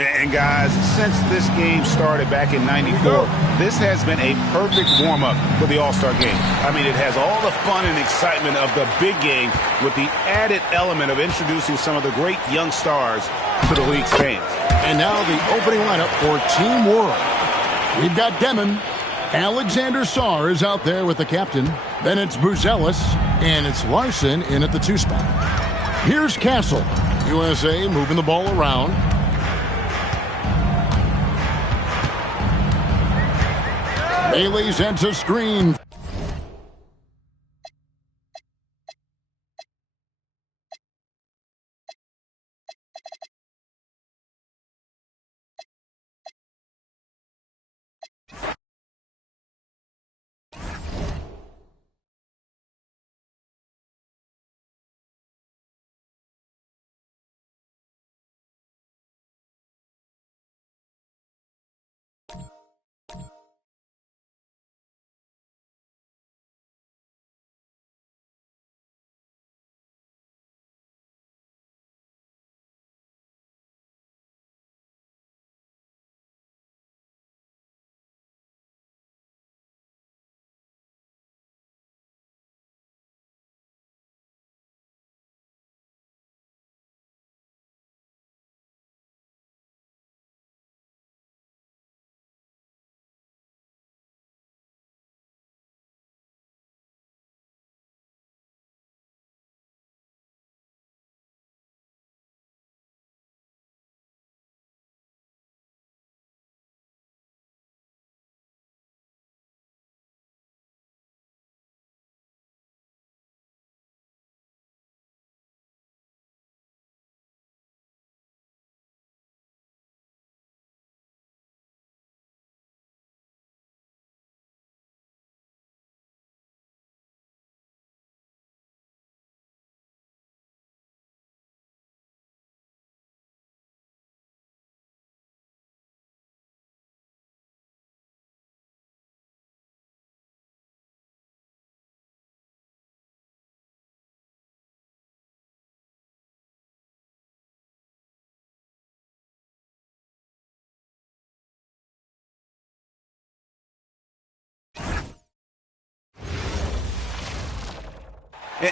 And guys, since this game started back in '94, this has been a perfect warm-up for the All-Star game. I mean, it has all the fun and excitement of the big game with the added element of introducing some of the great young stars to the league's fans. And now the opening lineup for Team World. We've got Demon. Alexander Sarr is out there with the captain. Then it's Buzelis, and it's Larson in at the 2 spot. Here's Castle. USA moving the ball around. Bailey sends a screen.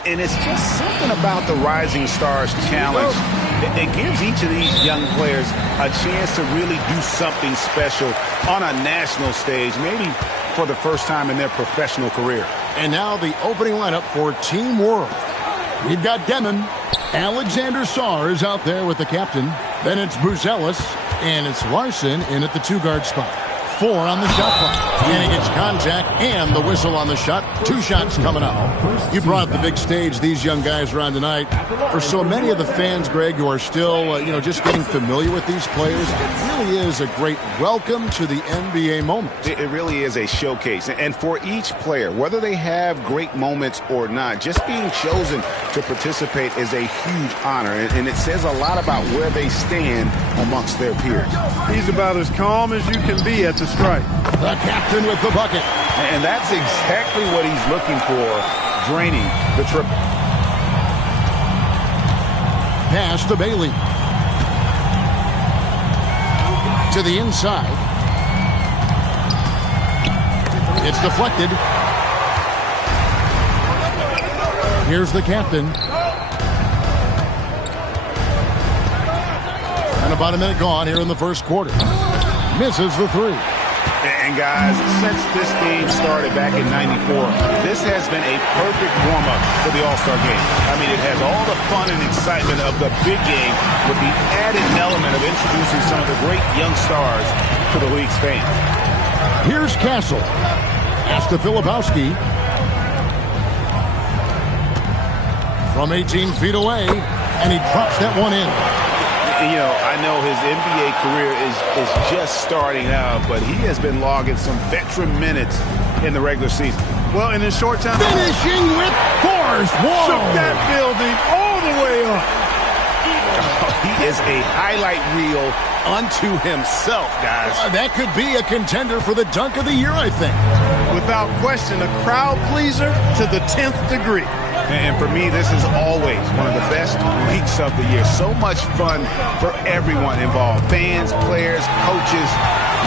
And it's just something about the Rising Stars Challenge. It gives each of these young players a chance to really do something special on a national stage, maybe for the first time in their professional career. And now the opening lineup for Team World. We've got Demon. Alexander Sarr is out there with the captain. Then it's Buzelis, and it's Larson in at the 2-guard spot. 4 on the shot clock. And he gets contact and the whistle on the shot. 2 shots coming out. You brought up the big stage these young guys are on tonight. For so many of the fans, Greg, who are still, just getting familiar with these players, it really is a great welcome to the NBA moment. It really is a showcase. And for each player, whether they have great moments or not, just being chosen to participate is a huge honor. And it says a lot about where they stand amongst their peers. He's about as calm as you can be at the strike. The captain with the bucket. And that's exactly what he's looking for, draining the triple. Pass to Bailey. To the inside. It's deflected. Here's the captain. And about a minute gone here in the first quarter. Misses the 3. And guys, since this game started back in '94, this has been a perfect warm-up for the All-Star game. I mean, it has all the fun and excitement of the big game with the added element of introducing some of the great young stars to the league's fans. Here's Castle. Pass to Filipowski. From 18 feet away, and he drops that one in. I know his NBA career is just starting out, but he has been logging some veteran minutes in the regular season. Well, in his short time, finishing with force. Whoa. Shook that building all the way up. He is a highlight reel unto himself, guys. That could be a contender for the dunk of the year, I think. Without question, a crowd pleaser to the 10th degree. And for me, this is always one of the best weeks of the year. So much fun for everyone involved. Fans, players, coaches.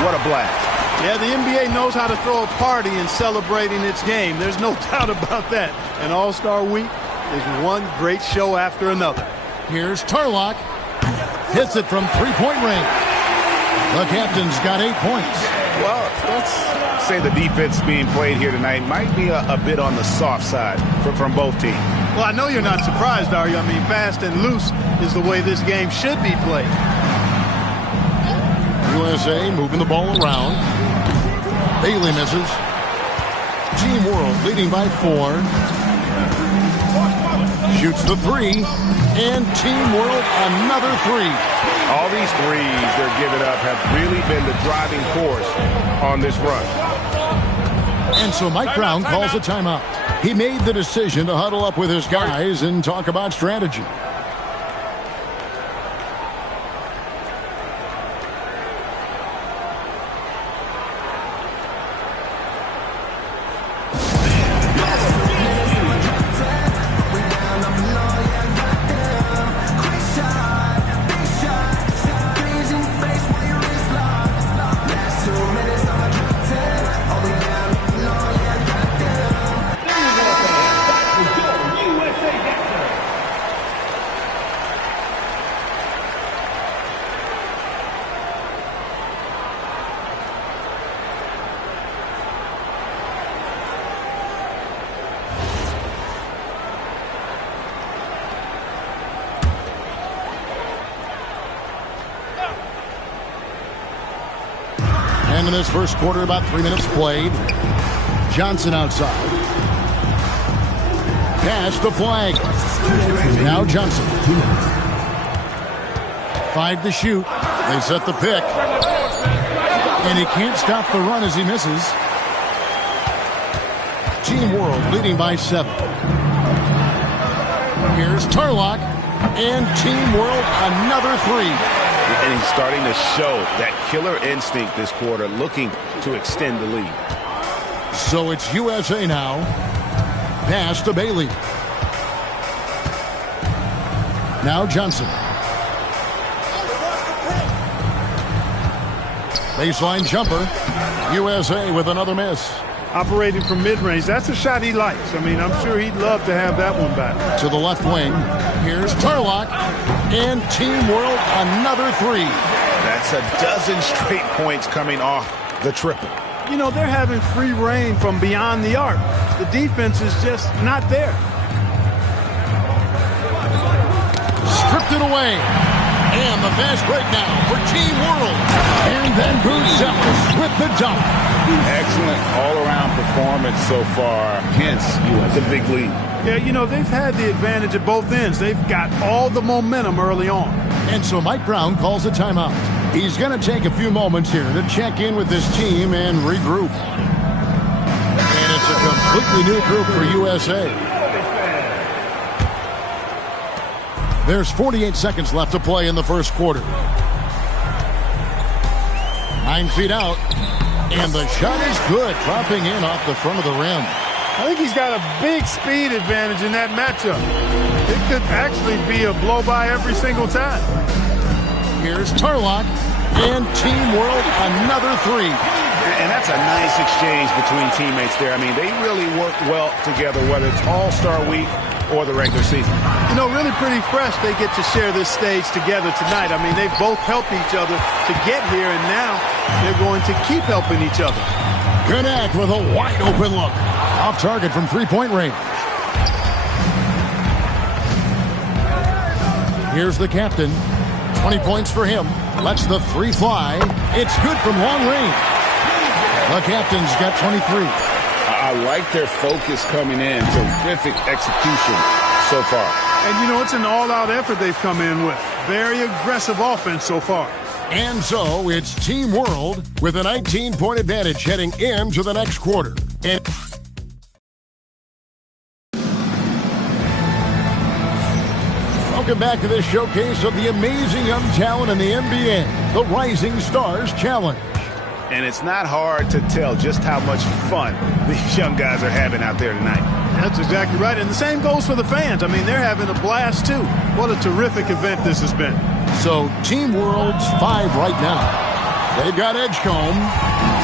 What a blast. Yeah, the NBA knows how to throw a party in celebrating its game. There's no doubt about that. And All-Star Week is one great show after another. Here's Tarlock. Hits it from three-point range. The captain's got 8 points. Well, let's say the defense being played here tonight might be a bit on the soft side from both teams. Well, I know you're not surprised, are you? I mean, fast and loose is the way this game should be played. USA moving the ball around. Bailey misses. Team World leading by 4. Shoots the 3. And Team World another 3. All these threes they're giving up have really been the driving force on this run. And so Mike Brown calls a timeout. He made the decision to huddle up with his guys and talk about strategy. And in this first quarter, about 3 minutes played. Johnson outside. Pass the flag. Now Johnson. 5 to shoot. They set the pick. And he can't stop the run as he misses. Team World leading by 7. Here's Tarlock. And Team World another 3. And he's starting to show that killer instinct this quarter, looking to extend the lead. So it's USA now. Pass to Bailey. Now Johnson. Baseline jumper. USA with another miss. Operating from mid-range, that's a shot he likes. I mean, I'm sure he'd love to have that one back. To the left wing. Here's Tarlock. And Team World another 3. That's a dozen straight points coming off the triple. You know, they're having free reign from beyond the arc. The defense is just not there. Stripped it away. And the fast break now for Team World. And then Buzelis with the dunk. Excellent all-around performance so far. Hence, the big lead. Yeah, you know, they've had the advantage at both ends. They've got all the momentum early on. And so Mike Brown calls a timeout. He's going to take a few moments here to check in with his team and regroup. And it's a completely new group for USA. There's 48 seconds left to play in the first quarter. 9 feet out. And the shot is good, dropping in off the front of the rim. I think he's got a big speed advantage in that matchup. It could actually be a blow-by every single time. Here's Tarlock, and Team World another 3. And that's a nice exchange between teammates there. I mean, they really work well together, whether it's All-Star Week or the regular season. You know, really pretty fresh they get to share this stage together tonight. I mean, they've both helped each other to get here, and now they're going to keep helping each other. Connect with a wide-open look. Off target from three-point range. Here's the captain. 20 points for him. Lets the 3 fly. It's good from long range. The captain's got 23. I like their focus coming in. Terrific execution so far. And, you know, it's an all-out effort they've come in with. Very aggressive offense so far. And so it's Team World with a 19-point advantage heading into the next quarter. And welcome back to this showcase of the amazing young talent in the NBA, the Rising Stars Challenge. And it's not hard to tell just how much fun these young guys are having out there tonight. That's exactly right. And the same goes for the fans. I mean, they're having a blast, too. What a terrific event this has been. So, Team World's 5 right now. They've got Edgecombe.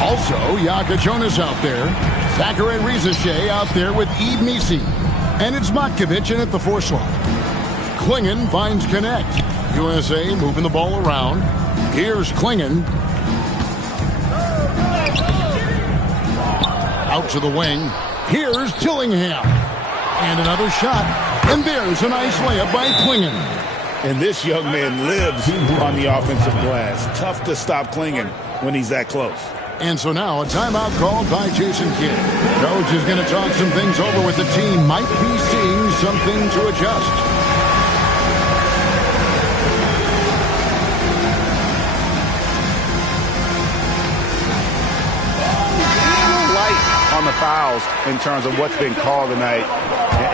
Also, Yaka Jonas out there. Zachary Rizachet out there with Eve Misi. And it's Matkovic in at the 4 slot. Klingon finds Connect. USA moving the ball around. Here's Klingon. Out to the wing. Here's Tillingham. And another shot. And there's a nice layup by Klingon. And this young man lives on the offensive glass. Tough to stop Klingon when he's that close. And so now a timeout called by Jason Kidd. Coach is going to talk some things over with the team. Might be seeing something to adjust. On the fouls in terms of what's been called tonight,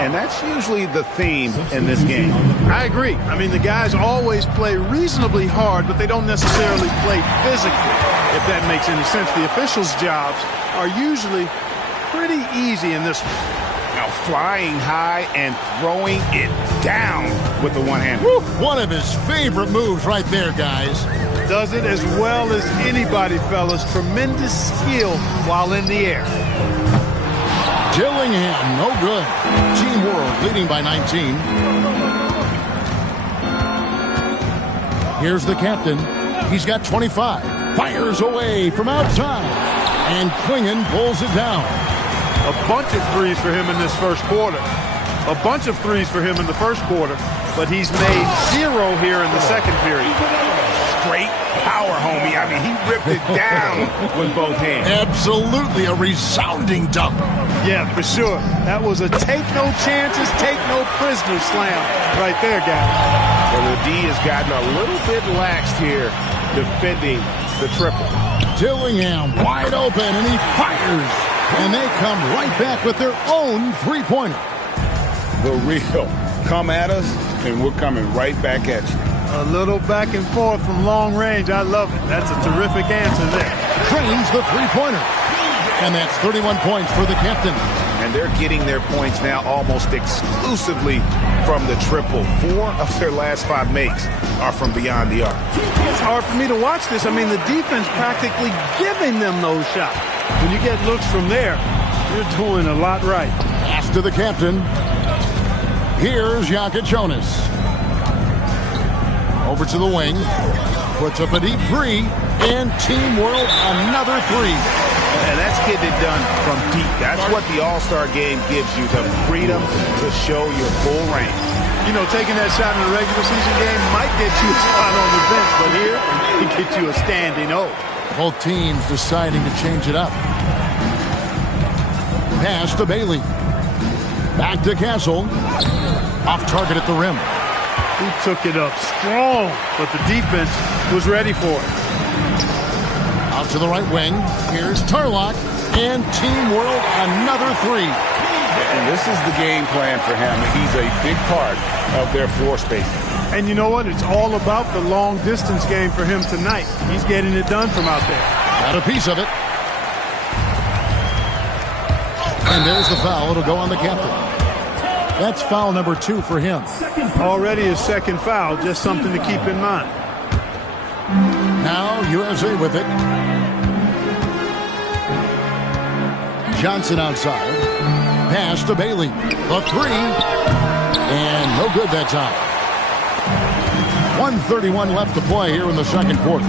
and that's usually the theme in this game. I agree. I mean, the guys always play reasonably hard, but they don't necessarily play physically, if that makes any sense. The officials' jobs are usually pretty easy in this one. Now flying high and throwing it down with the one hand. One of his favorite moves right there, guys. Does it as well as anybody, fellas. Tremendous skill while in the air. Tillingham, no good. Team World leading by 19. Here's the captain. He's got 25. Fires away from outside. And Klingon pulls it down. A bunch of threes for him in this first quarter. A bunch of threes for him in the first quarter. But he's made 0 here in the second period. Straight power, homie. I mean, he ripped it down with both hands. Absolutely a resounding dunk. Yeah, for sure. That was a take no chances, take no prisoners slam right there, guys. Well, the D has gotten a little bit laxed here defending the triple. Tillingham wide open, and he fires. And they come right back with their own three-pointer. The real. Come at us, and we're coming right back at you. A little back and forth from long range. I love it. That's a terrific answer there. Trains the three-pointer. And that's 31 points for the captain. And they're getting their points now almost exclusively from the triple. 4 of their last 5 makes are from beyond the arc. It's hard for me to watch this. I mean, the defense practically giving them those shots. When you get looks from there, you're doing a lot right. Pass to the captain. Here's Yaka Jonas. Over to the wing. Puts up a deep 3. And Team World another 3. And that's getting it done from deep. That's what the All-Star game gives you, the freedom to show your full range. You know, taking that shot in a regular season game might get you a spot on the bench, but here, it gets you a standing O. Both teams deciding to change it up. Pass to Bailey. Back to Castle. Off target at the rim. He took it up strong, but the defense was ready for it. Out to the right wing. Here's Tarlock. And Team World another 3. And this is the game plan for him. He's a big part of their floor spacing. And you know what? It's all about the long distance game for him tonight. He's getting it done from out there. Got a piece of it. And there's the foul. It'll go on the captain. That's foul number 2 for him. Already his second foul. Just something to keep in mind. Now USA with it. Johnson outside. Pass to Bailey. The 3. And no good that time. 1:31 left to play here in the second quarter.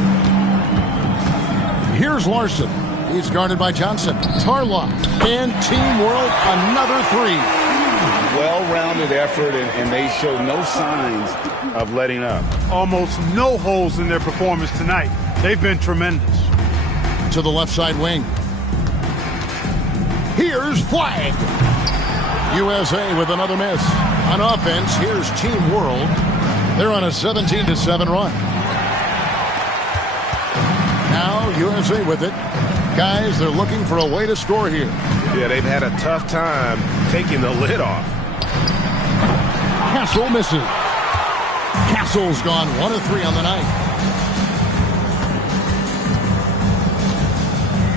Here's Larson. He's guarded by Johnson. Tarlock. And Team World another 3. Well-rounded effort, and they show no signs of letting up. Almost no holes in their performance tonight. They've been tremendous. To the left side wing. Here's Flag. USA with another miss. On offense, here's Team World. They're on a 17-7 run. Now USA with it. Guys, they're looking for a way to score here. Yeah, they've had a tough time taking the lid off. Castle misses. Castle's gone 1 of 3 on the night.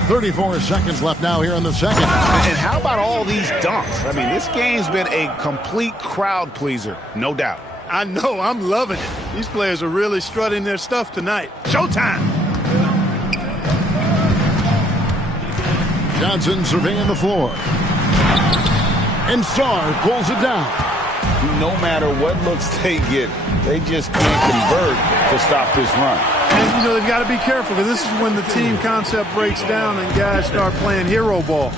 34 seconds left now here in the second. And how about all these dunks? I mean, this game's been a complete crowd pleaser, no doubt. I know, I'm loving it. These players are really strutting their stuff tonight. Showtime! Johnson surveying the floor. And Sarr pulls it down. No matter what looks they get, they just can't convert to stop this run. And, they've got to be careful, because this is when the team concept breaks down and guys start playing hero ball.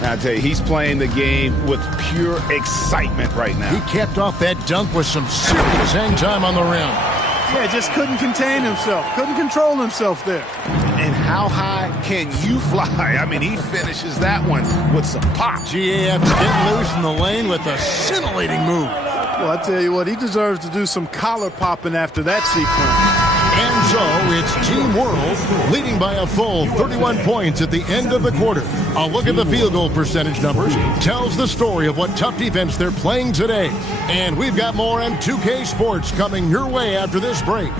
Now, I tell you, he's playing the game with pure excitement right now. He capped off that dunk with some serious hang time on the rim. Yeah, just couldn't contain himself. Couldn't control himself there. And how high can you fly? I mean, he finishes that one with some pop. GAF's getting loose in the lane with a scintillating move. Well, I tell you what, he deserves to do some collar popping after that sequence. And so it's Team World leading by a full 31 points at the end of the quarter. A look at the field goal percentage numbers tells the story of what tough defense they're playing today. And we've got more on 2K Sports coming your way after this break.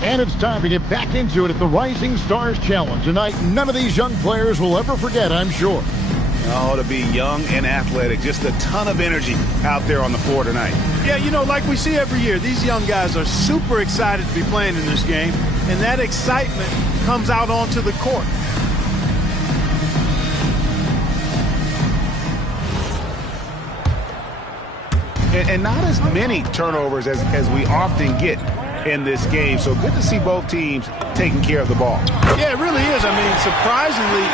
And it's time to get back into it at the Rising Stars Challenge. Tonight, none of these young players will ever forget, I'm sure. Oh, to be young and athletic. Just a ton of energy out there on the floor tonight. Yeah, like we see every year, these young guys are super excited to be playing in this game. And that excitement comes out onto the court. And not as many turnovers as we often get in this game. So good to see both teams taking care of the ball. Yeah, it really is. I mean, surprisingly,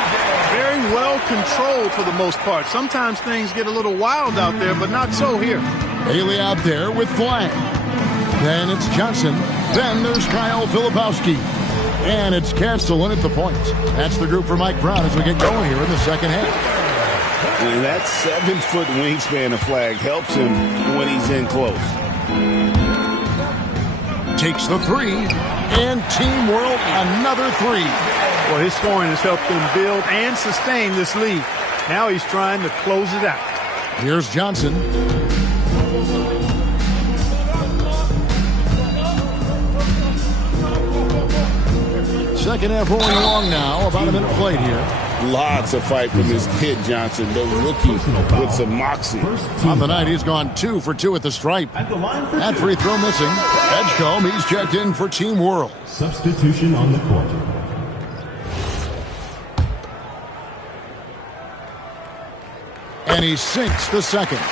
very well controlled for the most part. Sometimes things get a little wild out there, but not so here. Bailey out there with flag. Then it's Johnson. Then there's Kyle Filipowski. And it's Castle in at the point. That's the group for Mike Brown as we get going here in the second half. And that 7-foot wingspan of flag helps him when he's in close. Takes the three, and Team World another three. Well, his scoring has helped them build and sustain this lead. Now he's trying to close it out. Here's Johnson. Second half rolling along now, about a minute played here. Lots of fight from this kid, Johnson, the rookie with some moxie. On the night, he's gone 2 for 2 at the stripe. That free throw missing. Edgecombe, he's checked in for Team World. Substitution on the court. And he sinks the seconds.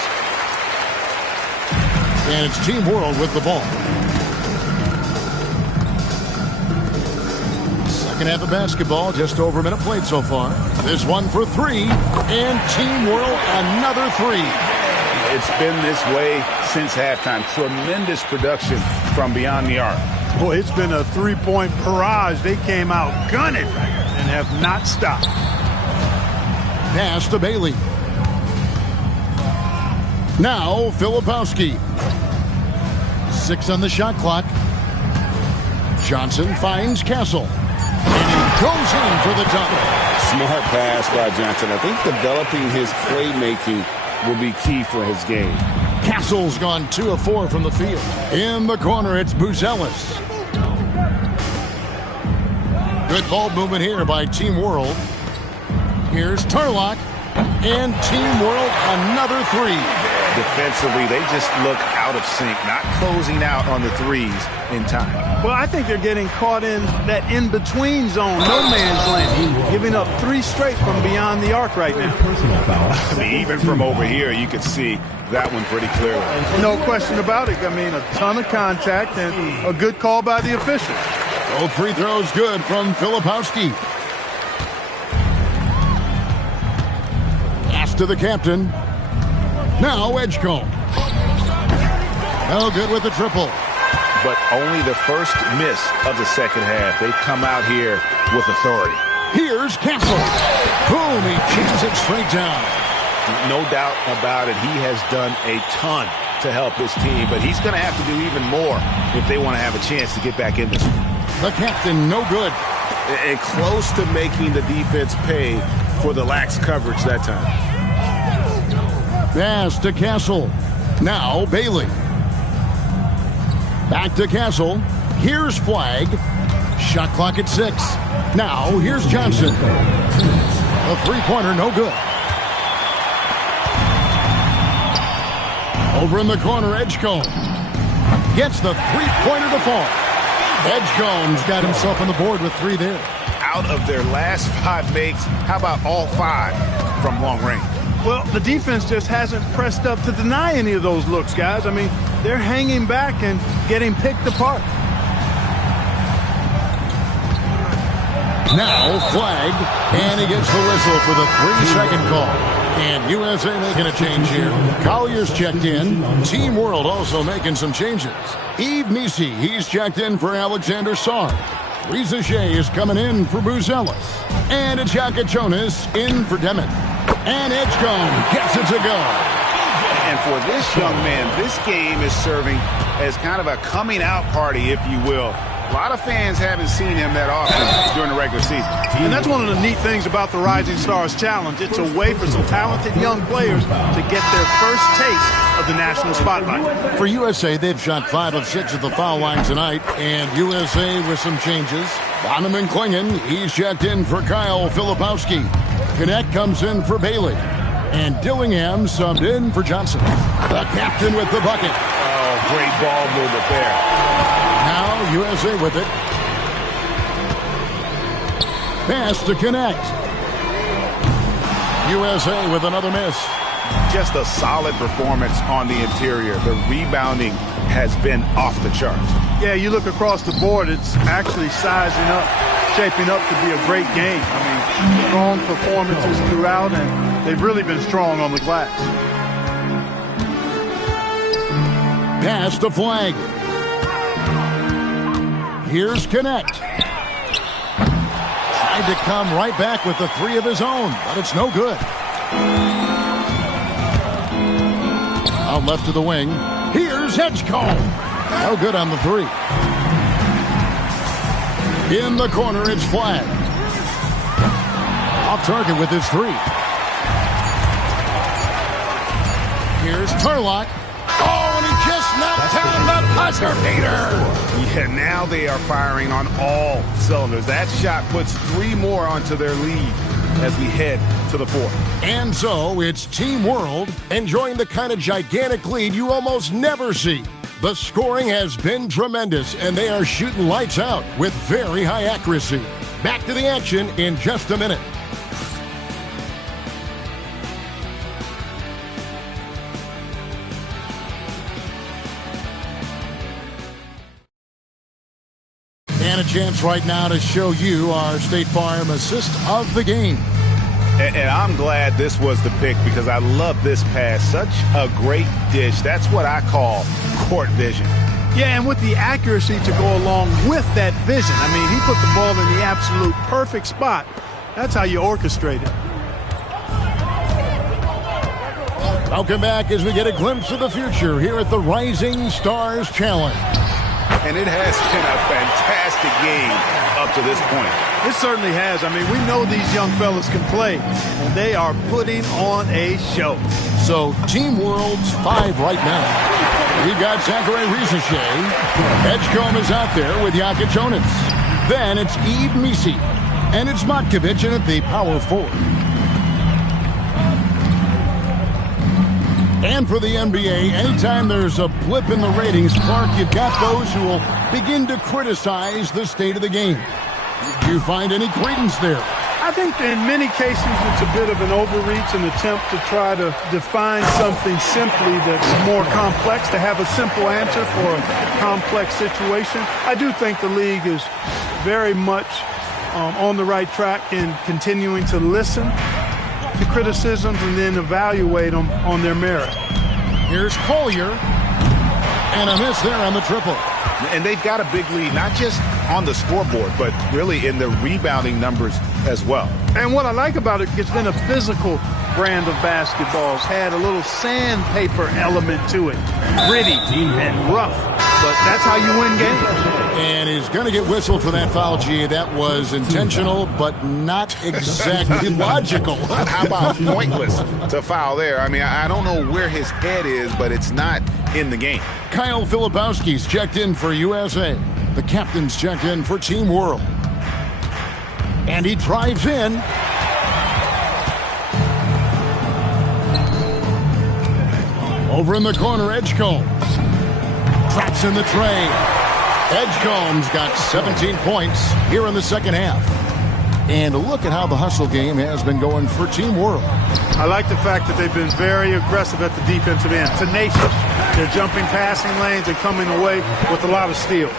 And it's Team World with the ball. Second half of basketball, just over a minute played so far. This one for three, and Team World another three. It's been this way since halftime. Tremendous production from beyond the arc. Boy, it's been a three-point barrage. They came out gunning and have not stopped. Pass to Bailey. Now Filipowski. 6 on the shot clock. Johnson finds Castle. And he goes in for the dunk. Smart pass by Johnson. I think developing his playmaking will be key for his game. Castle's gone 2 of 4 from the field. In the corner, it's Buzelis. Good ball movement here by Team World. Here's Tarlock. And Team World another three. Defensively, they just look out of sync, not closing out on the threes in time. Well, I think they're getting caught in that in-between zone, no man's land, giving up 3 straight from beyond the arc right now. I mean, even from over here, you could see that one pretty clearly. No question about it. I mean, a ton of contact and a good call by the official. Both free throws good from Filipowski. Pass to the captain. Now Edgecombe. No good with the triple. But only the first miss of the second half. They've come out here with authority. Here's Castle. Boom, he jams it straight down. No doubt about it, he has done a ton to help his team, but he's going to have to do even more if they want to have a chance to get back in this one. The captain, no good. And close to making the defense pay for the lax coverage that time. Pass to Castle. Now Bailey. Back to Castle. Here's Flag. Shot clock at 6. Now here's Johnson. A three-pointer, no good. Over in the corner, Edgecombe. Gets the three-pointer to fall. Edgecombe's got himself on the board with 3 there. Out of their last 5 makes, how about all 5 from long range? Well, the defense just hasn't pressed up to deny any of those looks, guys. I mean, they're hanging back and getting picked apart. Now Flag, and he gets the whistle for the 3-second call. And USA making a change here. Collier's checked in. Team World also making some changes. Yves Nisi, he's checked in for Alexander Sarr. Reza Shea is coming in for Buzelis. And it's Jonas in for Demon. And Edgecombe gets it to go. And for this young man, this game is serving as kind of a coming out party, if you will. A lot of fans haven't seen him that often during the regular season. And that's one of the neat things about the Rising Stars Challenge. It's a way for some talented young players to get their first taste of the national spotlight. For USA, they've shot 5 of 6 at the foul line tonight. And USA with some changes. Bonneman Klingon, he's checked in for Kyle Filipowski. Connect comes in for Bailey. And Dillingham subbed in for Johnson. The captain with the bucket. Oh, great ball movement there. Now USA with it. Pass to Connect. USA with another miss. Just a solid performance on the interior. The rebounding has been off the charts. Yeah, you look across the board, it's actually sizing up, shaping up to be a great game. I mean, strong performances throughout, and they've really been strong on the glass. Pass to Flag. Here's Connect. Tried to come right back with the 3 of his own, but it's no good. Out left to the wing. Here's Edgecombe. No good on the 3. In the corner, it's Flag. Off target with his 3. Here's Turlock. Oh, and he just knocked down the buzzer beater. Yeah, now they are firing on all cylinders. That shot puts 3 more onto their lead as we head to the 4th. And so it's Team World enjoying the kind of gigantic lead you almost never see. The scoring has been tremendous, and they are shooting lights out with very high accuracy. Back to the action in just a minute. And a chance right now to show you our State Farm assist of the game. And I'm glad this was the pick because I love this pass. Such a great dish. That's what I call court vision. Yeah, and with the accuracy to go along with that vision. I mean, he put the ball in the absolute perfect spot. That's how you orchestrate it. Welcome back as we get a glimpse of the future here at the Rising Stars Challenge. And it has been a fantastic game up to this point. It certainly has. I mean, we know these young fellas can play, and they are putting on a show. So, Team World's 5 right now. We've got Zachary Rizachet. Edgecombe is out there with Jonas. Then it's Yves Nisi. And it's Matkovic in at the power forward. And for the NBA, anytime there's a blip in the ratings, Clark, you've got those who will begin to criticize the state of the game. Do you find any credence there? I think in many cases it's a bit of an overreach, an attempt to try to define something simply that's more complex, to have a simple answer for a complex situation. I do think the league is very much on the right track in continuing to listen to criticisms and then evaluate them on their merit. Here's Collier. And a miss there on the triple. And they've got a big lead, not just on the scoreboard, but really in the rebounding numbers as well. And what I like about it, it's been a physical brand of basketball. It's had a little sandpaper element to it. Gritty and rough. But that's how you win games. And he's going to get whistled for that foul, G. That was intentional, but not exactly logical. How about pointless to foul there? I mean, I don't know where his head is, but it's not in the game. Kyle Filipowski's checked in for USA. The captain's checked in for Team World. And he drives in. Over in the corner, Edgecombe. Traps in the tray. Edgecombe's got 17 points here in the second half. And look at how the hustle game has been going for Team World. I like the fact that they've been very aggressive at the defensive end. Tenacious. They're jumping passing lanes and coming away with a lot of steals.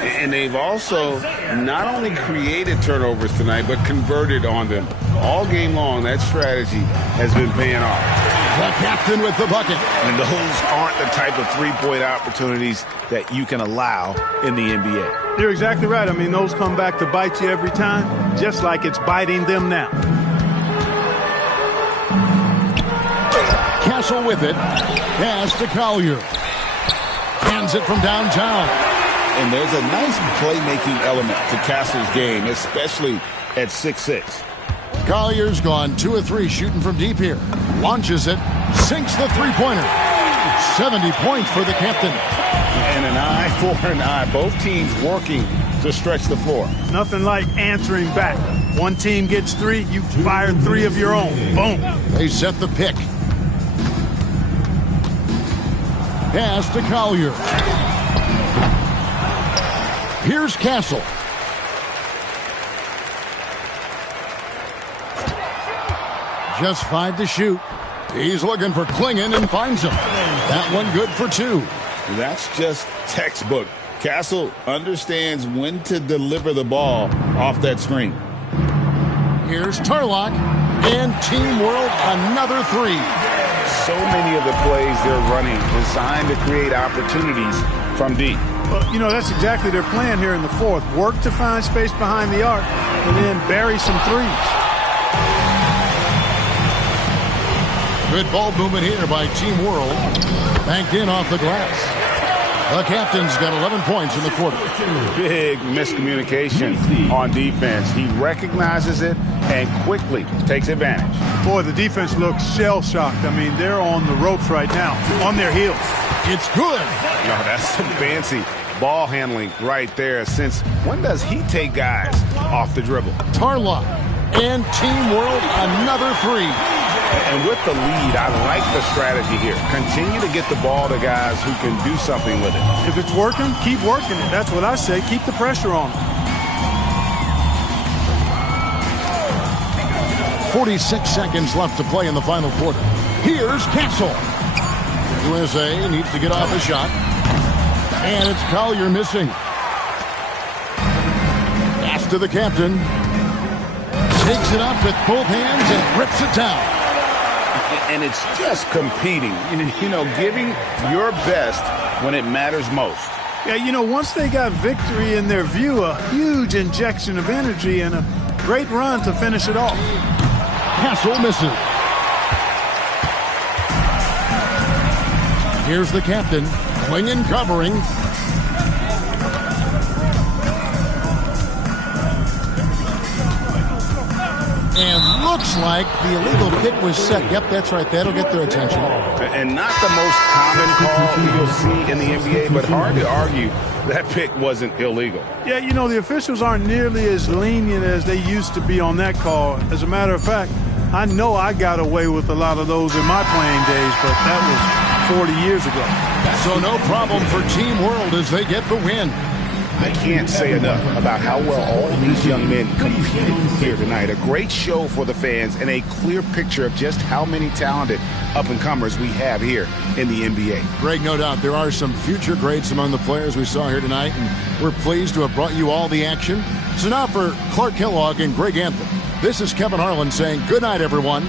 And they've also not only created turnovers tonight, but converted on them. All game long, that strategy has been paying off. The captain with the bucket. And those aren't the type of three-point opportunities that you can allow in the NBA. You're exactly right. I mean, those come back to bite you every time, just like it's biting them now. Castle with it. Pass to Collier. Hands it from downtown. And there's a nice playmaking element to Castle's game, especially at 6'6". Collier's gone 2 of 3 shooting from deep here. Launches it. Sinks the three-pointer. 70 points for the captain. And an eye for an eye. Both teams working to stretch the floor. Nothing like answering back. One team gets 3, you fire 3 of your own. Boom. They set the pick. Pass to Collier. Here's Castle. Just 5 to shoot. He's looking for Klingon and finds him. That one good for 2. That's just textbook. Castle understands when to deliver the ball off that screen. Here's Tarlock. And Team World, another 3. So many of the plays they're running designed to create opportunities from deep. Well, you know, that's exactly their plan here in the fourth. Work to find space behind the arc and then bury some threes. Good ball movement here by Team World. Banked in off the glass. The captain's got 11 points in the quarter. Big miscommunication on defense. He recognizes it and quickly takes advantage. Boy, the defense looks shell-shocked. I mean, they're on the ropes right now, on their heels. It's good. No, that's some fancy ball handling right there. Since when does he take guys off the dribble? Tarlock and Team World, another 3. And with the lead, I like the strategy here. Continue to get the ball to guys who can do something with it. If it's working, keep working it. That's what I say. Keep the pressure on them. 46 seconds left to play in the final quarter. Here's Castle. USA needs to get off a shot. And it's Collier missing. Pass to the captain. Takes it up with both hands and rips it down. And it's just competing, you know, giving your best when it matters most. Yeah, you know, once they got victory in their view, a huge injection of energy and a great run to finish it off. Castle misses. Here's the captain. Klingon covering. And looks like the illegal pick was set. Yep, that's right. That'll get their attention. And not the most common call you'll see in the NBA, but hard to argue that pick wasn't illegal. Yeah, you know, the officials aren't nearly as lenient as they used to be on that call. As a matter of fact, I know I got away with a lot of those in my playing days, but that was 40 years ago. So no problem for Team World as they get the win. I can't say enough about how well all these young men competed here tonight. A great show for the fans and a clear picture of just how many talented up-and-comers we have here in the NBA. Greg, no doubt there are some future greats among the players we saw here tonight, and we're pleased to have brought you all the action. So now for Clark Kellogg and Greg Anthony, This is Kevin Harlan saying good night, everyone.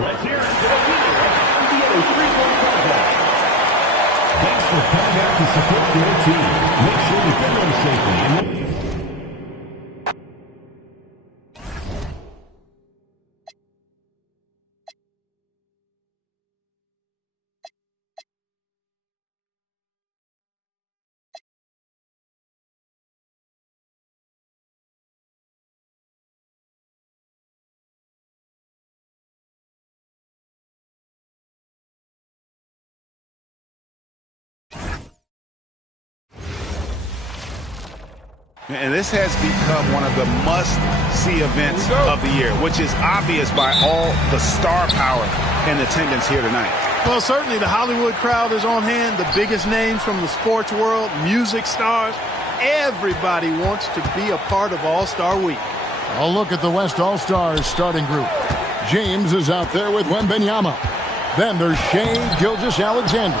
Let's hear it for the leader of the NBA three-point contest. Thanks for coming out to support your team. Make sure you get them safely. And this has become one of the must-see events of the year, which is obvious by all the star power in attendance here tonight. Well, certainly the Hollywood crowd is on hand, the biggest names from the sports world, music stars. Everybody wants to be a part of All-Star Week. A look at the West All-Stars starting group. James is out there with Wembanyama. Then there's Shai Gilgeous-Alexander.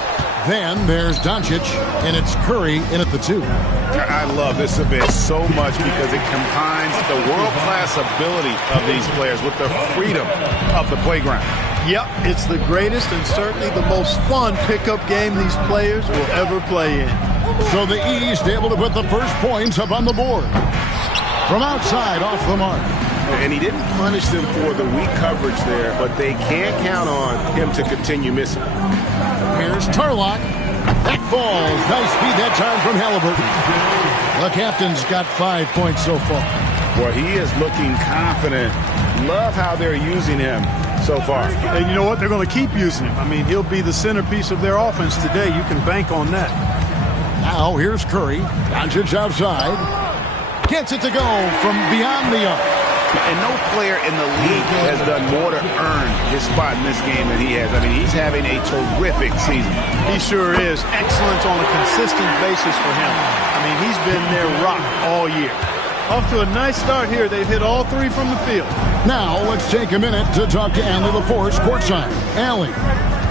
Then there's Doncic, and it's Curry in at the 2. I love this event so much because it combines the world-class ability of these players with the freedom of the playground. Yep, it's the greatest and certainly the most fun pickup game these players will ever play in. So the East able to put the first points up on the board. From outside, off the mark. And he didn't punish them for the weak coverage there, but they can't count on him to continue missing. Here's Tarlock. That falls. Nice feed that time from Halliburton. The captain's got 5 points so far. Well, he is looking confident. Love how they're using him so far. And you know what? They're going to keep using him. I mean, he'll be the centerpiece of their offense today. You can bank on that. Now, here's Curry. Doncic outside. Gets it to go from beyond the arc. And no player in the league has done more to earn his spot in this game than he has. I mean, he's having a terrific season. He sure is. Excellence on a consistent basis for him. I mean, he's been their rock all year. Off to a nice start here. They've hit all 3 from the field. Now, let's take a minute to talk to Allie LaForce courtside. Allie.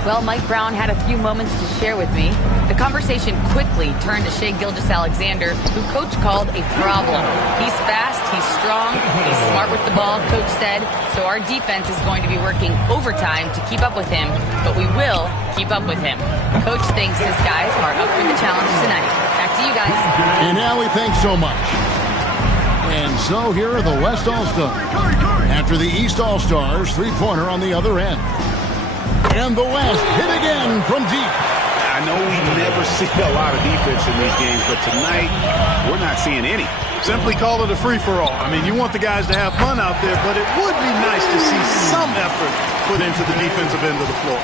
Well, Mike Brown had a few moments to share with me. The conversation quickly turned to Shai Gilgeous-Alexander, who Coach called a problem. He's fast, he's strong, he's smart with the ball, Coach said. So our defense is going to be working overtime to keep up with him, but we will keep up with him. Coach thinks his guys are up for the challenge tonight. Back to you guys. And Allie, thanks so much. And so here are the West All-Stars. After the East All-Stars, three-pointer on the other end. And the West hit again from deep. I know we never see a lot of defense in these games, but tonight we're not seeing any. Simply call it a free-for-all. I mean, you want the guys to have fun out there, but it would be nice to see some effort put into the defensive end of the floor.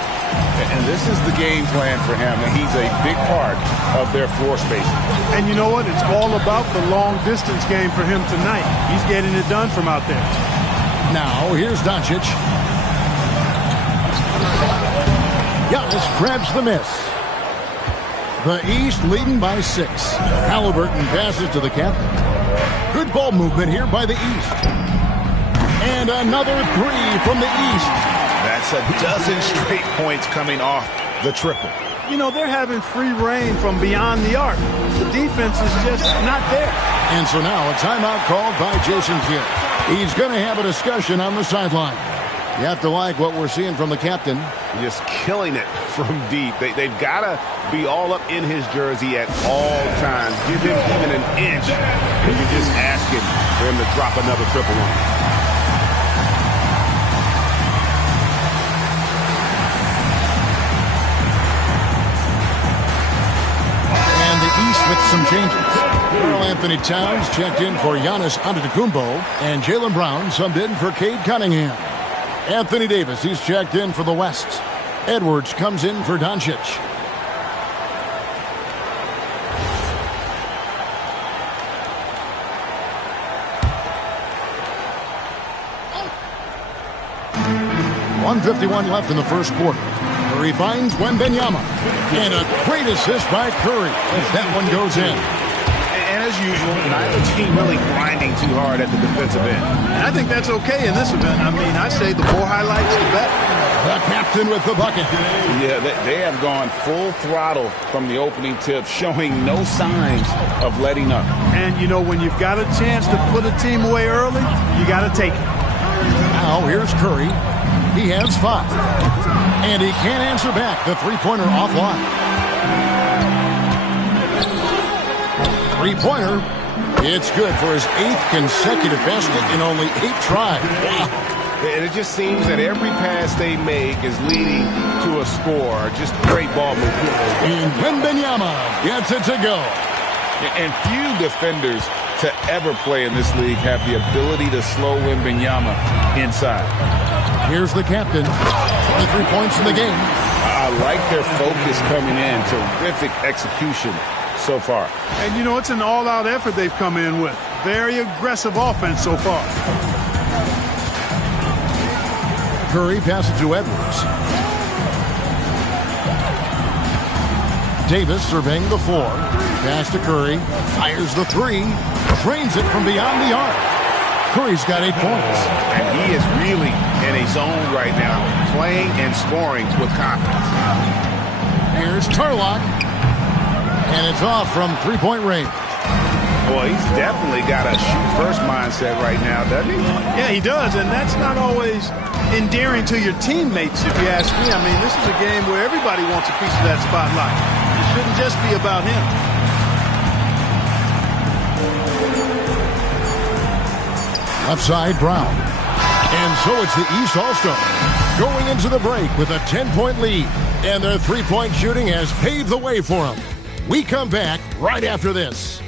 And this is the game plan for him, and he's a big part of their floor spacing. And you know what? It's all about the long-distance game for him tonight. He's getting it done from out there. Now, here's Doncic. Giannis grabs the miss. The East leading by 6. Halliburton passes to the captain. Good ball movement here by the East. And another 3 from the East. That's a dozen straight points coming off the triple. You know, they're having free reign from beyond the arc. The defense is just not there. And so now a timeout called by Jason Kidd. He's going to have a discussion on the sideline. You have to like what we're seeing from the captain. Just killing it from deep. They've got to be all up in his jersey at all times. Give him even an inch, and you're just asking for him to drop another triple on. And the East with some changes. Earl Anthony Towns checked in for Giannis Antetokounmpo, and Jaylen Brown subbed in for Cade Cunningham. Anthony Davis, he's checked in for the West. Edwards comes in for Doncic. .151 left in the first quarter. Curry finds Wembanyama. And a great assist by Curry as that one goes in. And as usual, neither team really grinding too hard at the defensive end. I think that's okay in this event. I mean, I say the more highlights, the better. The captain with the bucket. Yeah, they have gone full throttle from the opening tip, showing no signs of letting up. And, you know, when you've got a chance to put a team away early, you got to take it. Now here's Curry. He has 5. And he can't answer back. The three-pointer offline. Three-pointer. It's good for his 8th consecutive basket in only 8 tries. And it just seems that every pass they make is leading to a score. Just great ball movement. And Wembanyama gets it to go. And few defenders to ever play in this league have the ability to slow Wembanyama inside. Here's the captain. 23 points in the game. I like their focus coming in. Terrific execution so far. And, you know, it's an all-out effort they've come in with. Very aggressive offense so far. Curry passes to Edwards. Davis surveying the floor. Pass to Curry. Fires the 3. Drains it from beyond the arc. Curry's got 8 points. And he is really in a zone right now, playing and scoring with confidence. Here's Tarlock. And it's off from three-point range. Boy, he's definitely got a shoot-first mindset right now, doesn't he? Yeah, he does, and that's not always endearing to your teammates, if you ask me. I mean, this is a game where everybody wants a piece of that spotlight. It shouldn't just be about him. Left side, Brown. And so it's the East All-Star going into the break with a 10-point lead. And their three-point shooting has paved the way for them. We come back right after this.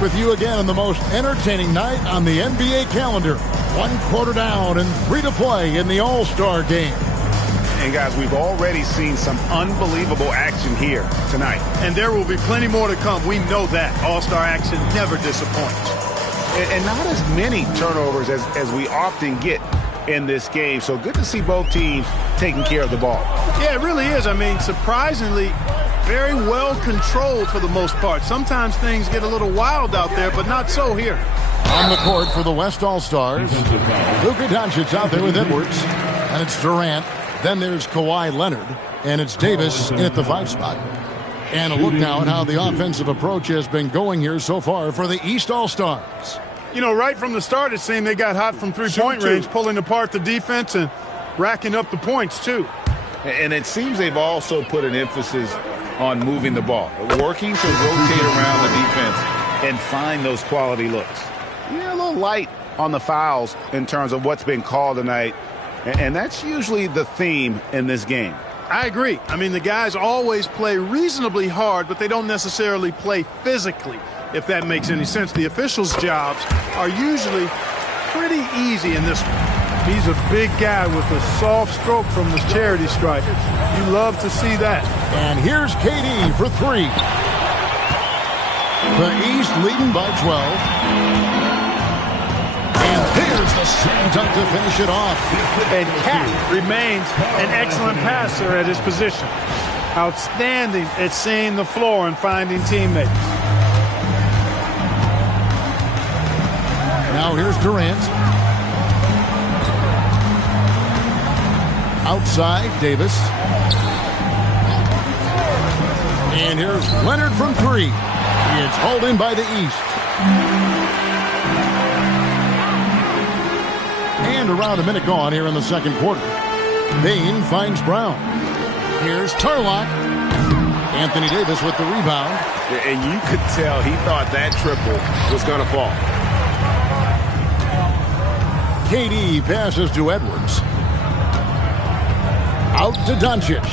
With you again on the most entertaining night on the NBA calendar. 1 quarter down and 3 to play in the All-Star game. And guys, we've already seen some unbelievable action here tonight. And there will be plenty more to come. We know that. All-Star action never disappoints. And not as many turnovers as we often get in this game. So good to see both teams taking care of the ball. Yeah, it really is. I mean, surprisingly, very well controlled for the most part. Sometimes things get a little wild out there, but not so here. On the court for the West All-Stars, Luka Doncic out there with Edwards. And it's Durant. Then there's Kawhi Leonard. And it's Davis in at the 5 spot. And a look now at how the offensive approach has been going here so far for the East All-Stars. You know, right from the start, it seemed they got hot from three-point range, pulling apart the defense and racking up the points, too. And it seems they've also put an emphasis on moving the ball, working to rotate around the defense and find those quality looks. Yeah, a little light on the fouls in terms of what's been called tonight, and that's usually the theme in this game. I agree. I mean, the guys always play reasonably hard, but they don't necessarily play physically, if that makes any sense. The officials' jobs are usually pretty easy in this one. He's a big guy with a soft stroke from the charity stripe. You love to see that. And here's KD for 3. The East leading by 12. And there's the slam dunk to finish it off. And Cat remains an excellent passer at his position. Outstanding at seeing the floor and finding teammates. Now here's Durant. Outside, Davis. And here's Leonard from 3. It's hauled in by the East. And around a minute gone here in the second quarter. Bain finds Brown. Here's Tarlock. Anthony Davis with the rebound. And you could tell he thought that triple was going to fall. KD passes to Edwards. Out to Doncic.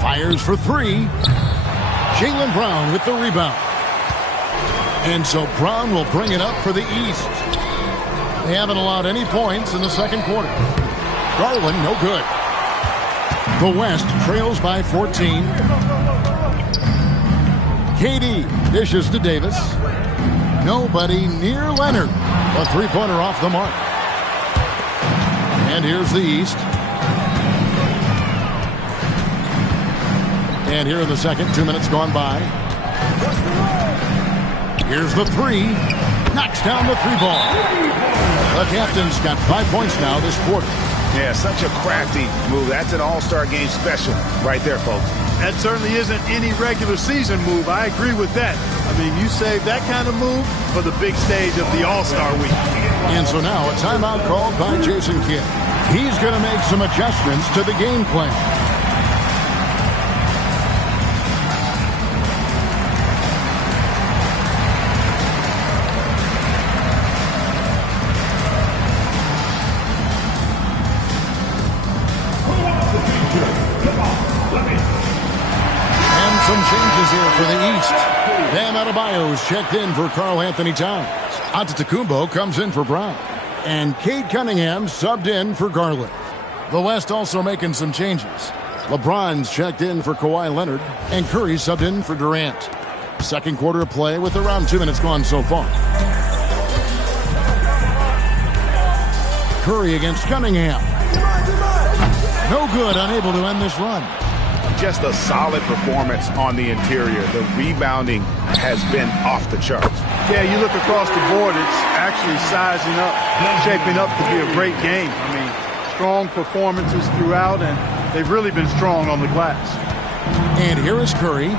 Fires for 3. Jaylen Brown with the rebound. And so Brown will bring it up for the East. They haven't allowed any points in the second quarter. Garland, no good. The West trails by 14. KD dishes to Davis. Nobody near Leonard. A three-pointer off the mark. And here's the East. And here in the second, 2 minutes gone by. Here's the three. Knocks down the three ball. The captain's got 5 points now this quarter. Yeah, such a crafty move. That's an all-star game special right there, folks. That certainly isn't any regular season move. I agree with that. I mean, you save that kind of move for the big stage of the All-Star week. And so now a timeout called by Jason Kidd. He's going to make some adjustments to the game plan. And some changes here for the East. Bam Adebayo's checked in for Karl Anthony Towns. Antetokounmpo comes in for Brown. And Cade Cunningham subbed in for Garland. The West also making some changes. LeBron's checked in for Kawhi Leonard, and Curry subbed in for Durant. Second quarter of play with around 2 minutes gone so far. Curry against Cunningham. No good, unable to end this run. Just a solid performance on the interior. The rebounding has been off the charts. Yeah, you look across the board, it's actually sizing up, shaping up to be a great game. I mean, strong performances throughout, and they've really been strong on the glass. And here is Curry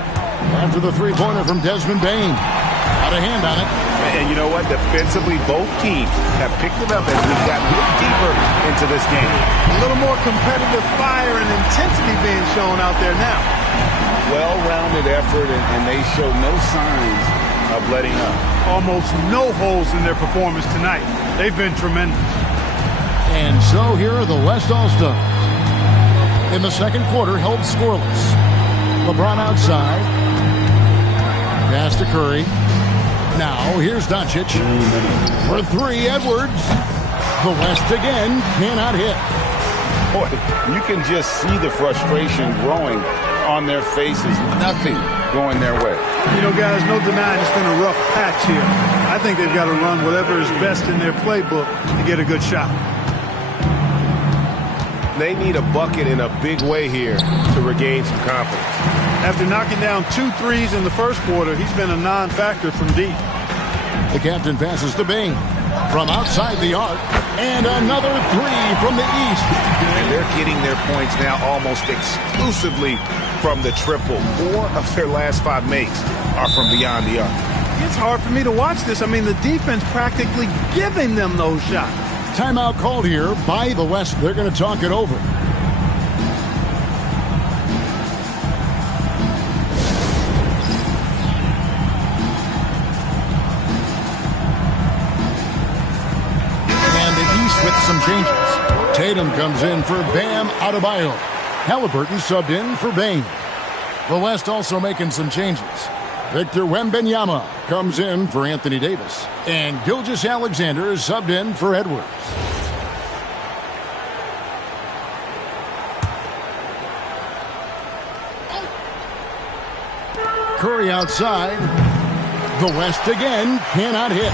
after the three-pointer from Desmond Bane. Got a hand on it. And you know what? Defensively, both teams have picked it up as we've gotten a little deeper into this game. A little more competitive fire and intensity being shown out there now. Well-rounded effort, and they show no signs of letting up. Almost no holes in their performance tonight. They've been tremendous. And so here are the West All-Stars. In the second quarter, held scoreless. LeBron outside. Pass to Curry. Now, here's Doncic. For three, Edwards. The West again cannot hit. Boy, you can just see the frustration growing on their faces. Nothing going their way. You know, guys, no denying it's been a rough patch here. I think they've got to run whatever is best in their playbook to get a good shot. They need a bucket in a big way here to regain some confidence. After knocking down 2 threes in the first quarter, he's been a non-factor from deep. The captain passes to Bane. From outside the arc, and another three from the East. And they're getting their points now almost exclusively from the triple. 4 of their last 5 makes are from beyond the arc. It's hard for me to watch this. I mean, the defense practically giving them those shots. Timeout called here by the West. They're going to talk it over. With some changes. Tatum comes in for Bam Adebayo. Halliburton subbed in for Bane. The West also making some changes. Victor Wembanyama comes in for Anthony Davis. And Gilgeous-Alexander is subbed in for Edwards. Curry outside. The West again cannot hit.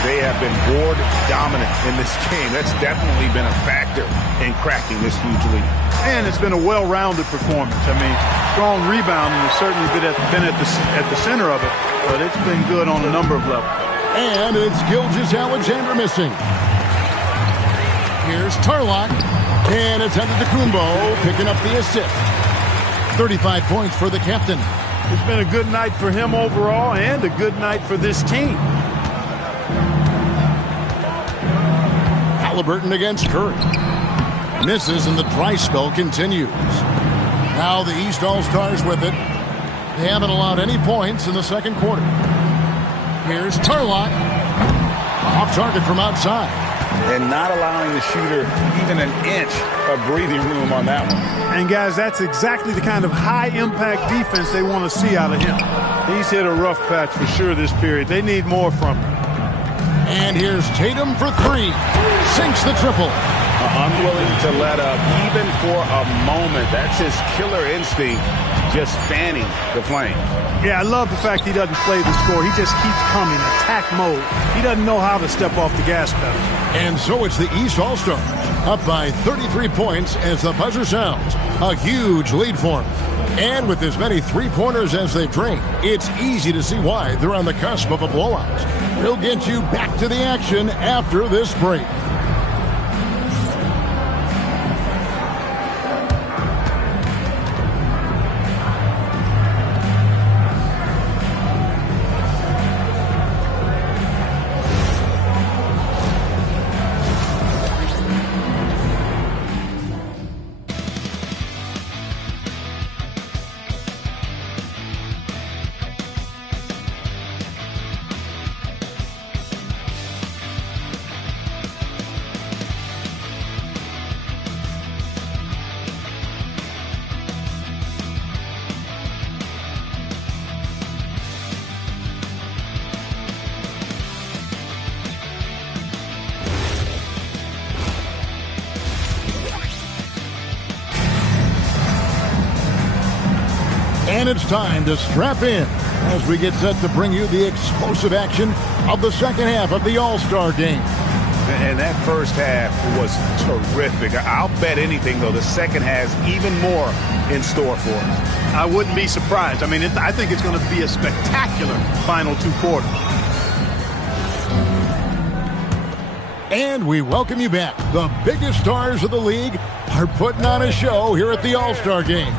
They have been board dominant in this game. That's definitely been a factor in cracking this huge lead. And it's been a well-rounded performance. I mean, strong rebounding has certainly been at the center of it, but it's been good on a number of levels. And it's Gilgeous-Alexander missing. Here's Tarlock, and it's Antetokounmpo picking up the assist. 35 points for the captain. It's been a good night for him overall and a good night for this team. Halliburton against Curry. Misses and the dry spell continues. Now the East All-Stars with it. They haven't allowed any points in the second quarter. Here's Tarlock. Off target from outside. And not allowing the shooter even an inch of breathing room on that one. And guys, that's exactly the kind of high-impact defense they want to see out of him. He's hit a rough patch for sure this period. They need more from him. And here's Tatum for three. Sinks the triple. Unwilling to let up even for a moment. That's his killer instinct, just fanning the flames. Yeah, I love the fact he doesn't play the score. He just keeps coming, attack mode. He doesn't know how to step off the gas pedal. And so it's the East All-Stars, up by 33 points as the buzzer sounds. A huge lead for him. And with as many three-pointers as they've drained, it's easy to see why they're on the cusp of a blowout. We'll get you back to the action after this break. And it's time to strap in as we get set to bring you the explosive action of the second half of the All-Star game. And that first half was terrific. I'll bet anything, though, the second has even more in store for us. I wouldn't be surprised. I mean, I think it's going to be a spectacular final two quarters. And we welcome you back. The biggest stars of the league are putting on a show here at the All-Star game.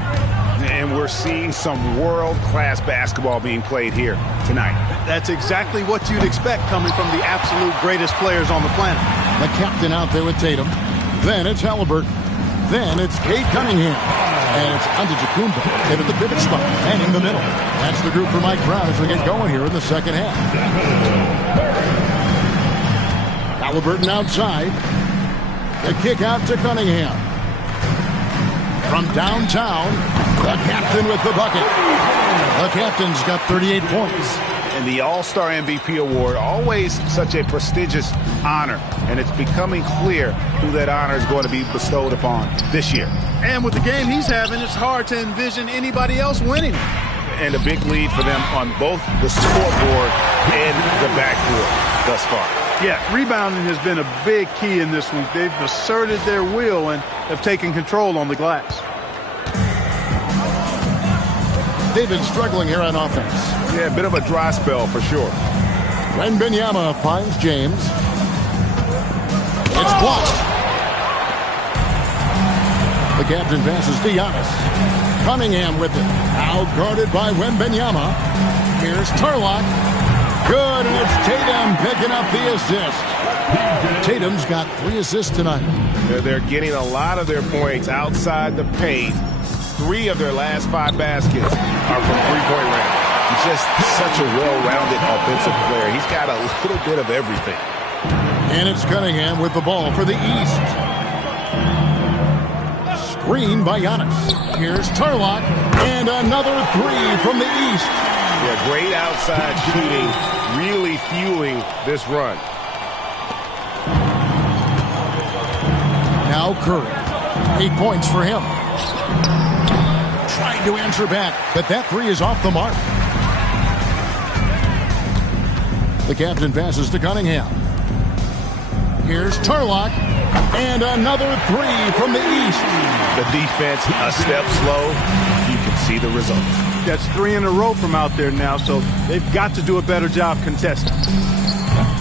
And we're seeing some world-class basketball being played here tonight. That's exactly what you'd expect coming from the absolute greatest players on the planet. The captain out there with Tatum. Then it's Halliburton. Then it's Cade Cunningham. And it's Antetokounmpo into the pivot spot and in the middle. That's the group for Mike Brown as we get going here in the second half. Halliburton outside. The kick out to Cunningham. From downtown, the captain with the bucket. The captain's got 38 points. And the All-Star MVP award, always such a prestigious honor. And it's becoming clear who that honor is going to be bestowed upon this year. And with the game he's having, it's hard to envision anybody else winning. And a big lead for them on both the scoreboard and the backboard thus far. Yeah, rebounding has been a big key in this one. They've asserted their will and have taken control on the glass. They've been struggling here on offense. Yeah, a bit of a dry spell for sure. Wembanyama finds James. It's blocked. The captain passes to Giannis. Cunningham with it. Now guarded by Wembanyama. Here's Turlock. Good, and it's Tatum picking up the assist. Tatum's got 3 assists tonight. They're getting a lot of their points outside the paint. 3 of their last 5 baskets are from three-point range. He's just such a well-rounded offensive player. He's got a little bit of everything. And it's Cunningham with the ball for the East. Screen by Giannis. Here's Turlock. And another 3 from the East. Yeah, great outside shooting, really fueling this run. Now Curry. 8 points for him. Trying to answer back, but that 3 is off the mark. The captain passes to Cunningham. Here's Turlock. And another 3 from the East. The defense a step slow. You can see the result. That's 3 in a row from out there now, so they've got to do a better job contesting.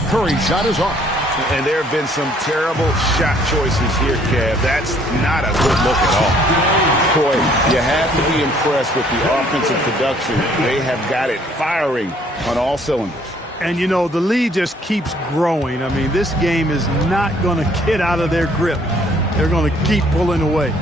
Curry's shot is off. And there have been some terrible shot choices here, Kev. That's not a good look at all. Boy, you have to be impressed with the offensive production. They have got it firing on all cylinders. And, you know, the lead just keeps growing. I mean, this game is not going to get out of their grip. They're going to keep pulling away.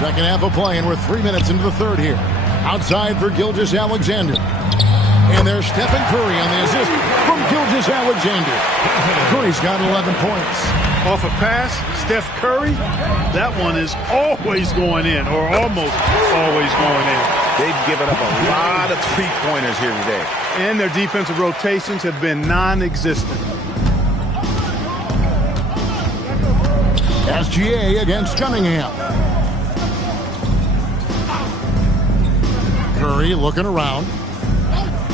Second half of play, and we're 3 minutes into the third here. Outside for Gilgeous-Alexander. And there's Stephen Curry on the assist from Gilgeous-Alexander. Curry's got 11 points. Off a pass, Steph Curry, that one is always going in, or almost always going in. They've given up a lot of three-pointers here today. And their defensive rotations have been non-existent. SGA against Cunningham. Curry looking around.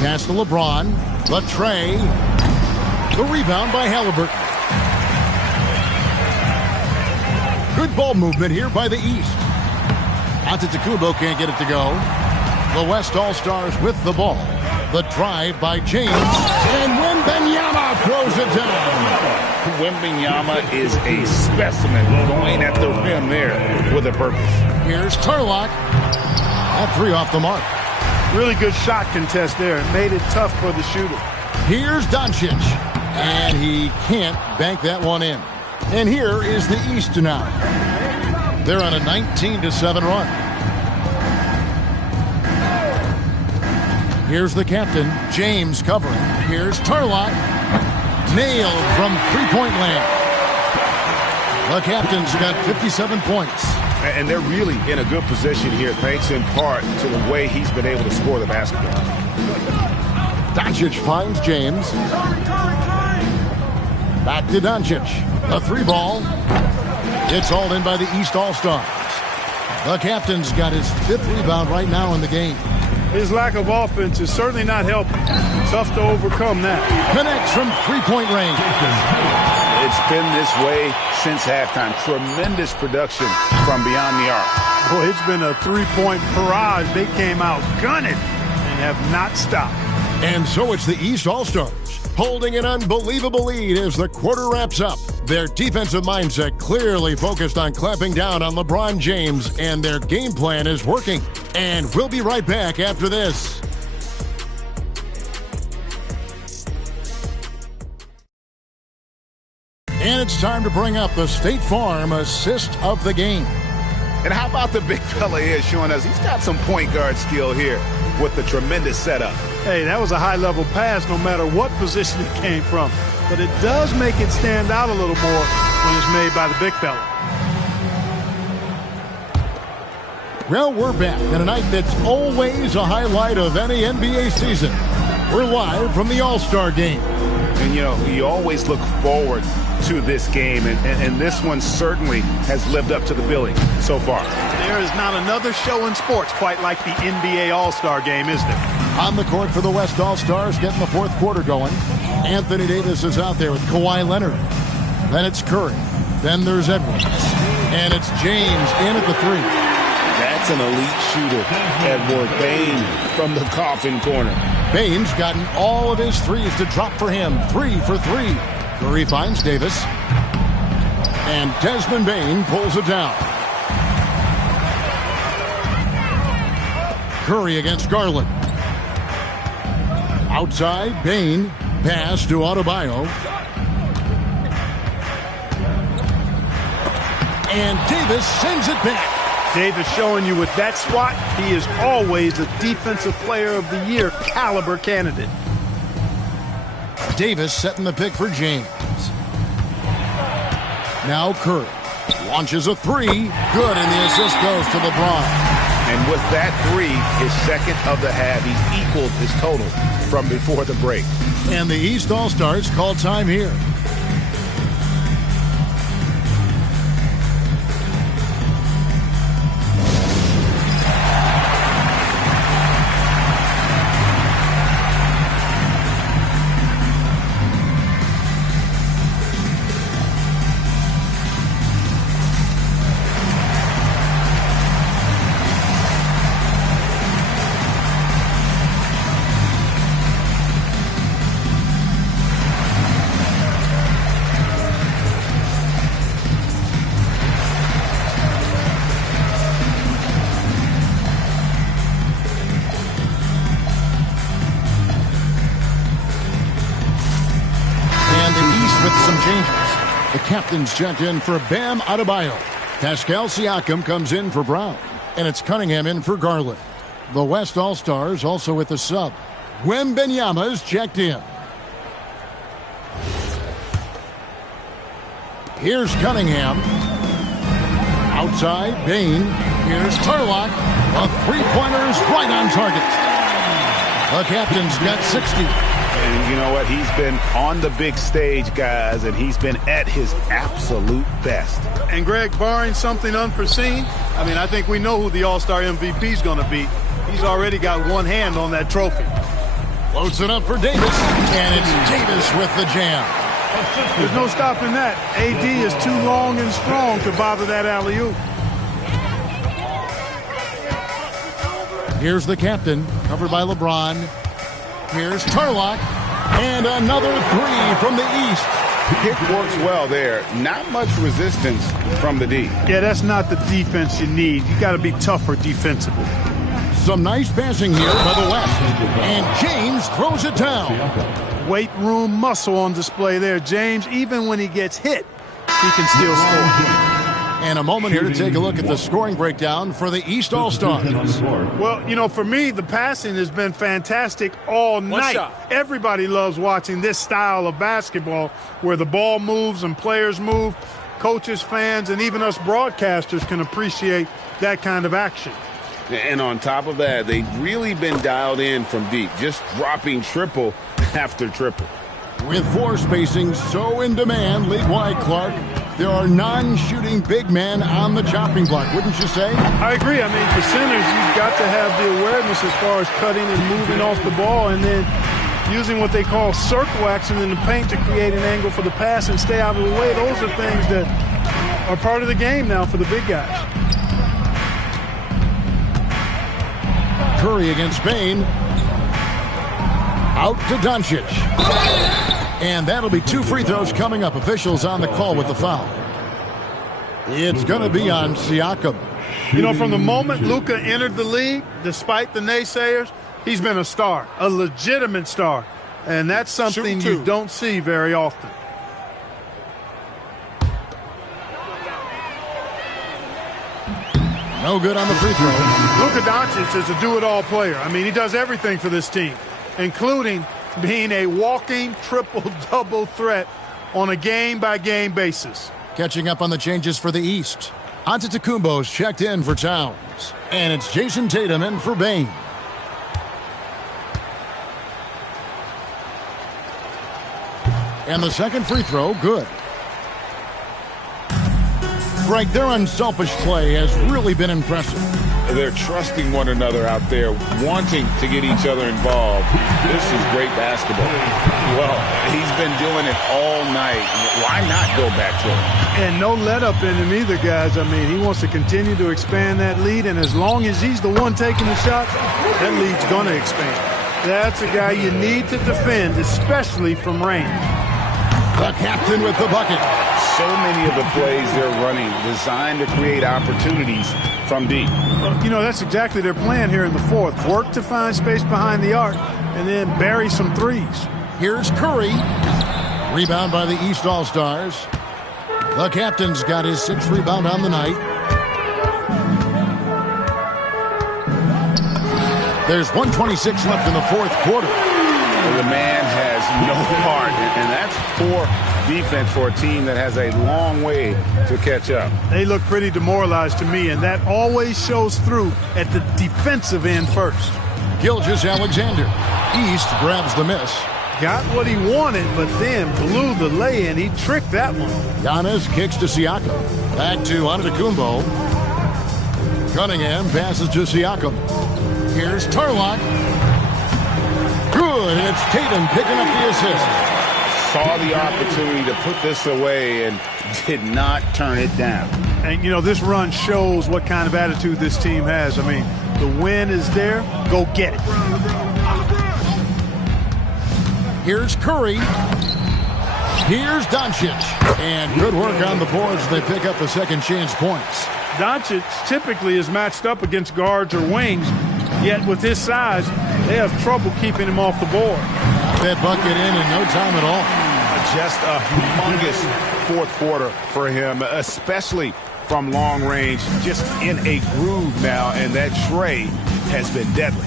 Pass to LeBron. The tray. The rebound by Halliburton. Good ball movement here by the East. Antetokounmpo can't get it to go. The West All-Stars with the ball. The drive by James. And Wembanyama throws it down. Wembanyama is a specimen going at the rim there with a purpose. Here's Turlock. That three off the mark. Really good shot contest there. It made it tough for the shooter. Here's Doncic. And he can't bank that one in. And here is the East now. They're on a 19-7 run. Here's the captain, James covering. Here's Turlock. Nailed from three-point land. The captain's got 57 points. And they're really in a good position here, thanks in part to the way he's been able to score the basketball. Doncic finds James. Back to Doncic. A three ball. It's hauled in by the East All-Stars. The captain's got his fifth rebound right now in the game. His lack of offense is certainly not helping. Tough to overcome that. Connects from three-point range. It's been this way since halftime. Tremendous production from beyond the arc. Boy, it's been a three-point barrage. They came out gunning and have not stopped. And so it's the East All-Stars holding an unbelievable lead as the quarter wraps up. Their defensive mindset clearly focused on clamping down on LeBron James, and their game plan is working. And we'll be right back after this. And it's time to bring up the State Farm assist of the game. And how about the big fella here showing us he's got some point guard skill here with the tremendous setup. Hey, that was a high-level pass no matter what position it came from. But it does make it stand out a little more when it's made by the big fella. Well, we're back on a night that's always a highlight of any NBA season. We're live from the All-Star Game. And, you know, you always look forward to this game, and this one certainly has lived up to the billing so far. There is not another show in sports quite like the NBA All-Star Game, is there? On the court for the West All-Stars, getting the fourth quarter going. Anthony Davis is out there with Kawhi Leonard. Then it's Curry. Then there's Edwards. And it's James in at the three. That's an elite shooter, Edward Bain from the coffin corner. Bain's gotten all of his threes to drop for him. 3 for 3. Curry finds Davis. And Desmond Bain pulls it down. Curry against Garland. Outside, Bain. Pass to Adebayo. And Davis sends it back. Davis showing you with that swat, he is always a Defensive Player of the Year caliber candidate. Davis setting the pick for James. Now Curry launches a three. Good, and the assist goes to LeBron. And with that three, his second of the half, he equaled his total from before the break. And the East All-Stars call time here. Captain's checked in for Bam Adebayo. Pascal Siakam comes in for Brown. And it's Cunningham in for Garland. The West All-Stars also with the sub. Wembanyama's checked in. Here's Cunningham. Outside, Bain. Here's Turlock. A three-pointer is right on target. The captain's got 60. And you know what? He's been on the big stage, guys, and he's been at his absolute best. And, Greg, barring something unforeseen, I think we know who the All-Star MVP is going to be. He's already got one hand on that trophy. Floats it up for Davis, and it's Davis with the jam. There's no stopping that. AD is too long and strong to bother that alley-oop. Here's the captain, covered by LeBron. Here's Tarlock, and another three from the east. Kick works well there. Not much resistance from the D. Yeah, that's not the defense you need. You got to be tougher defensively. Some nice passing here by the West. And James throws it down. Weight room muscle on display there. James, even when he gets hit, he can still score. And a moment here to take a look at the scoring breakdown for the East All-Stars. Well, you know, for me, the passing has been fantastic all night. Everybody loves watching this style of basketball where the ball moves and players move. Coaches, fans, and even us broadcasters can appreciate that kind of action. And on top of that, they've really been dialed in from deep, just dropping triple after triple. With floor spacing so in demand, league-wide, Clark, there are non-shooting big men on the chopping block, wouldn't you say? I agree. I mean, for centers, you've got to have the awareness as far as cutting and moving off the ball and then using what they call circle action in the paint to create an angle for the pass and stay out of the way. Those are things that are part of the game now for the big guys. Curry against Spain. Out to Doncic. And that'll be 2 free throws coming up. Officials on the call with the foul. It's going to be on Siakam. You know, from the moment Luka entered the league, despite the naysayers, he's been a star, a legitimate star. And that's something you don't see very often. No good on the free throw. Luka Doncic is a do-it-all player. I mean, he does everything for this team, including being a walking triple-double threat on a game-by-game basis. Catching up on the changes for the East. Antetokounmpo's checked in for Towns. And it's Jason Tatum in for Bane. And the second free throw, good. Greg, their unselfish play has really been impressive. They're trusting one another out there, wanting to get each other involved. This is great basketball. Well, he's been doing it all night. Why not go back to him? And no let-up in him either, guys. I mean, he wants to continue to expand that lead, and as long as he's the one taking the shots, that lead's going to expand. That's a guy you need to defend, especially from range. The captain with the bucket. So many of the plays they're running designed to create opportunities from deep. Well, you know, that's exactly their plan here in the fourth. Work to find space behind the arc and then bury some threes. Here's Curry. Rebound by the East All-Stars. The captain's got his 6th rebound on the night. There's 1:26 left in the fourth quarter. The man has no heart, and that's poor defense for a team that has a long way to catch up. They look pretty demoralized to me, and that always shows through at the defensive end first. Gilgeous-Alexander. East grabs the miss. Got what he wanted, but then blew the lay-in. He tricked that one. Giannis kicks to Siakam. Back to Antetokounmpo. Cunningham passes to Siakam. Here's Tarlock. Good, and it's Tatum picking up the assist. Saw the opportunity to put this away and did not turn it down. And, you know, this run shows what kind of attitude this team has. I mean, the win is there. Go get it. Here's Curry. Here's Doncic. And good work on the boards. They pick up the second chance points. Doncic typically is matched up against guards or wings, yet with his size, they have trouble keeping him off the board. That bucket in no time at all. Just a humongous fourth quarter for him, especially from long range, just in a groove now, and that tray has been deadly.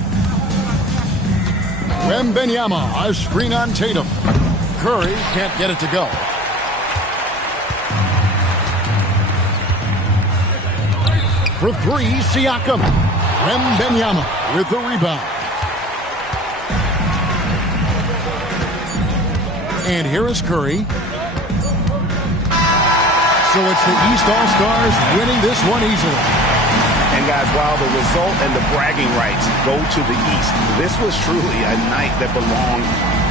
Wembanyama, a screen on Tatum. Curry can't get it to go. For three, Siakam. Wembanyama with the rebound. And here is Curry. So it's the East All-Stars winning this one easily. And guys, while the result and the bragging rights go to the East, this was truly a night that belonged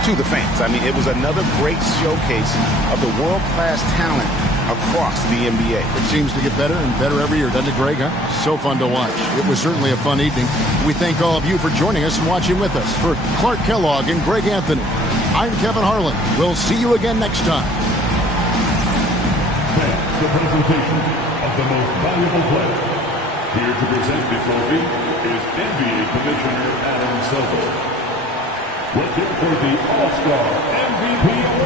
to the fans. I mean, it was another great showcase of the world-class talent across the NBA. It seems to get better and better every year, doesn't it, Greg? Huh? So fun to watch. It was certainly a fun evening. We thank all of you for joining us and watching with us. For Clark Kellogg and Greg Anthony, I'm Kevin Harlan. We'll see you again next time. That's the presentation of the most valuable player. Here to present the trophy is NBA Commissioner Adam Silver. Let's hear for the All-Star MVP